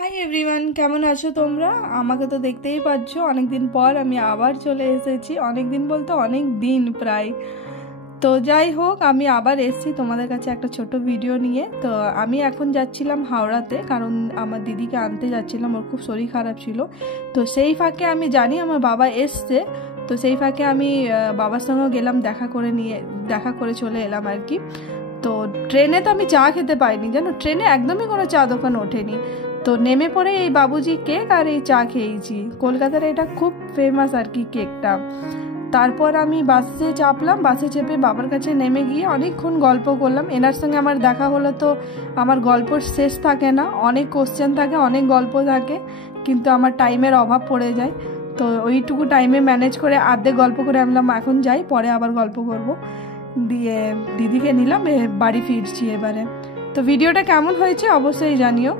Hi everyone, কেমন আছো তোমরা? আমাকে তো দেখতেই পাচ্ছ, অনেক দিন পর আমি আবার চলে এসেছি। অনেক দিন বলতে অনেক দিন প্রায়। তো যাই হোক, আমি আবার এসেছি তোমাদের কাছে একটা ছোট ভিডিও নিয়ে। তো আমি এখন যাচ্ছিলাম হাওড়াতে, কারণ আমার দিদিকে আনতে যাচ্ছিলাম, ওর খুব শরীর খারাপ ছিল। তো সেই ফাঁকে আমি জানি আমার বাবা এসছে, তো সেই ফাঁকে আমি বাবার সঙ্গেও গেলাম, দেখা করে চলে এলাম আর কি। তো ট্রেনে তো আমি চা খেতে পাইনি, জানো, ট্রেনে একদমই কোনো চা দোকান ওঠেনি। তো নেমে পড়ে এই বাবুজি কেক আর এই চা খেয়েছি। কলকাতার এটা খুব ফেমাস আর কি কেকটা। তারপর আমি বাসে চাপলাম, বাসে চেপে বাবার কাছে নেমে গিয়ে অনেকক্ষণ গল্প করলাম। এনার সঙ্গে আমার দেখা হলো, তো আমার গল্পর শেষ থাকে না, অনেক কোশ্চেন থাকে, অনেক গল্প থাকে, কিন্তু আমার টাইমের অভাব পড়ে যায়। তো ওইটুকু টাইমে ম্যানেজ করে আর্ধেক গল্প করে আমি এখন যাই, পরে আবার গল্প করব। দিয়ে দিদিকে নিলাম, বাড়ি ফিরছি এবারে। তো ভিডিওটা কেমন হয়েছে অবশ্যই জানিও।